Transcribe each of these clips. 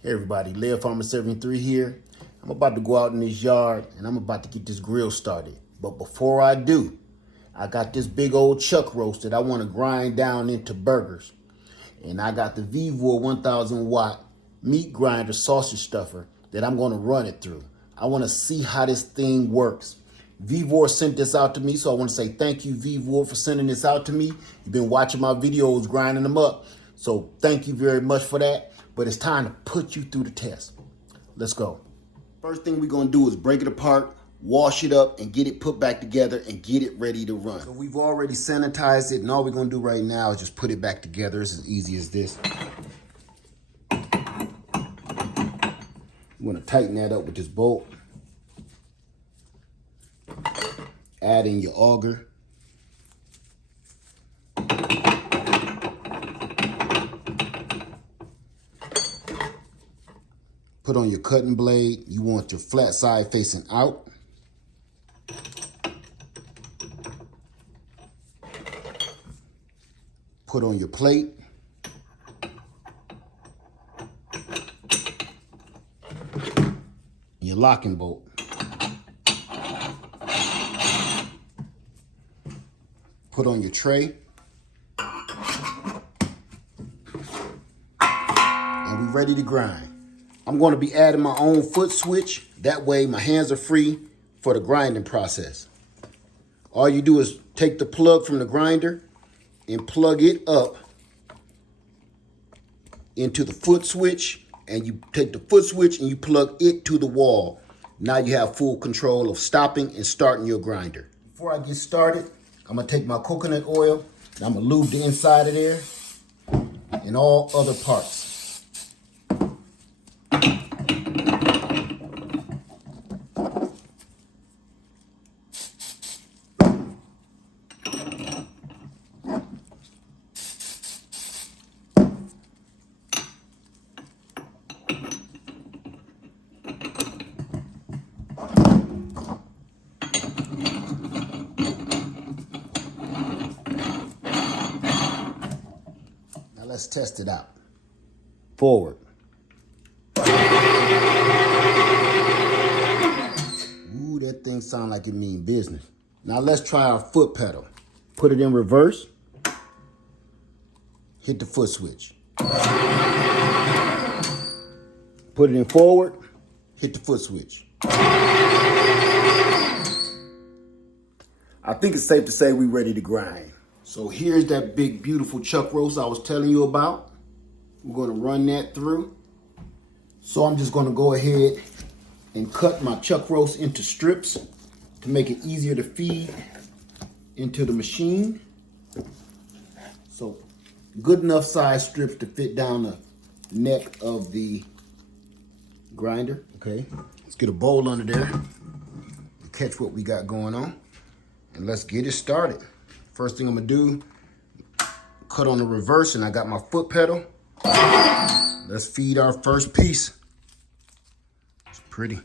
Hey everybody, Lev Farmer 73 here. I'm about to go out in this yard and I'm about to get this grill started. But before I do, I got this big old chuck roast that I want to grind down into burgers. And I got the VEVOR 1000 watt meat grinder sausage stuffer that I'm going to run it through. I want to see how this thing works. VEVOR sent this out to me, so I want to say thank you, VEVOR, for sending this out to me. You've been watching my videos, grinding them up. So thank you very much for that. But it's time to put you through the test. Let's go. First thing we're going to do is break it apart, wash it up, and get it put back together and get it ready to run. So we've already sanitized it, and all we're going to do right now is just put it back together. It's as easy as this. You want to tighten that up with this bolt. Add in your auger. Put on your cutting blade. You want your flat side facing out. Put on your plate. Your locking bolt. Put on your tray. And we're ready to grind. I'm going to be adding my own foot switch. That way my hands are free for the grinding process. All you do is take the plug from the grinder and plug it up into the foot switch, and you take the foot switch and you plug it to the wall. Now you have full control of stopping and starting your grinder. Before I get started, I'm gonna take my coconut oil and I'm gonna lube the inside of there and all other parts. Let's test it out. Forward. Ooh, that thing sound like it mean business. Now let's try our foot pedal. Put it in reverse. Hit the foot switch. Put it in forward. Hit the foot switch. I think it's safe to say we're ready to grind. So here's that big, beautiful chuck roast I was telling you about. We're going to run that through. So I'm just going to go ahead and cut my chuck roast into strips to make it easier to feed into the machine. So good enough size strips to fit down the neck of the grinder. Okay, let's get a bowl under there to catch what we got going on. And let's get it started. First thing I'm gonna do, cut on the reverse, and I got my foot pedal. Let's feed our first piece. It's pretty.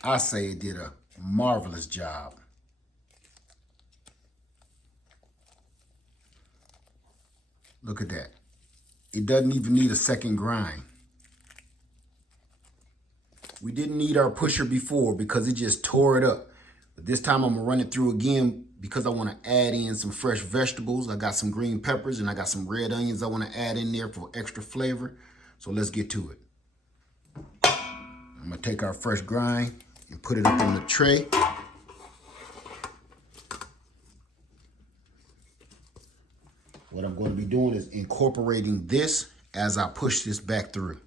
I say it did a marvelous job. Look at that. It doesn't even need a second grind. We didn't need our pusher before because it just tore it up. But this time I'm gonna run it through again because I wanna add in some fresh vegetables. I got some green peppers and I got some red onions I wanna add in there for extra flavor. So let's get to it. I'm gonna take our fresh grind and put it up on the tray. What I'm going to be doing is incorporating this as I push this back through.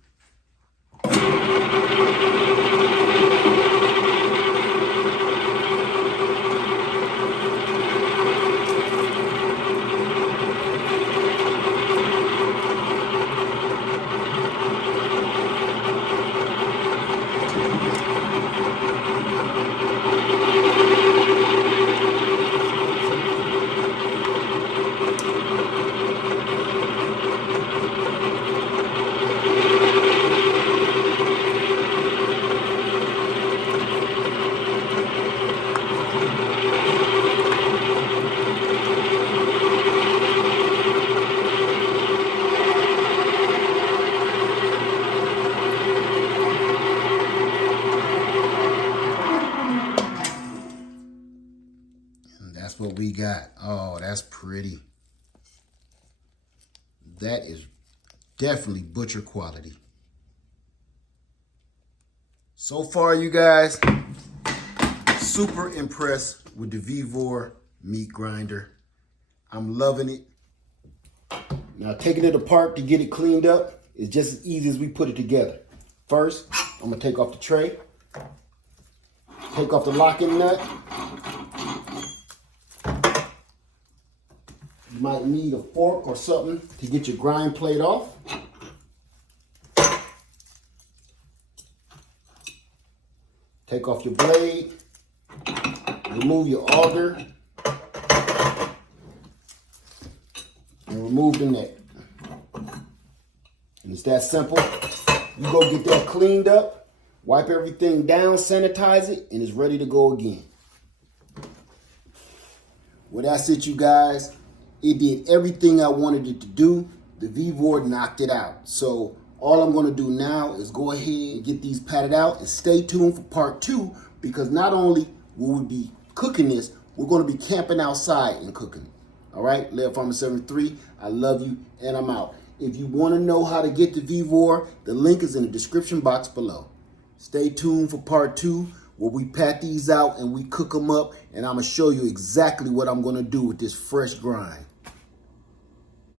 That's what we got. Oh, that's pretty. That is definitely butcher quality. So far, you guys, super impressed with the VEVOR meat grinder. I'm loving it. Now, taking it apart to get it cleaned up is just as easy as we put it together. First, I'm gonna take off the tray, take off the locking nut. You might need a fork or something to get your grind plate off. Take off your blade, remove your auger, and remove the neck. And it's that simple. You go get that cleaned up, wipe everything down, sanitize it, and it's ready to go again. Well, that's it, you guys. It did everything I wanted it to do. The VEVOR knocked it out. So all I'm gonna do now is go ahead and get these patted out and stay tuned for part 2, because not only will we be cooking this, we're gonna be camping outside and cooking it. All right, Lev Farmer 73, I love you, and I'm out. If you wanna know how to get the VEVOR, the link is in the description box below. Stay tuned for part 2, where we pat these out and we cook them up, and I'm gonna show you exactly what I'm gonna do with this fresh grind.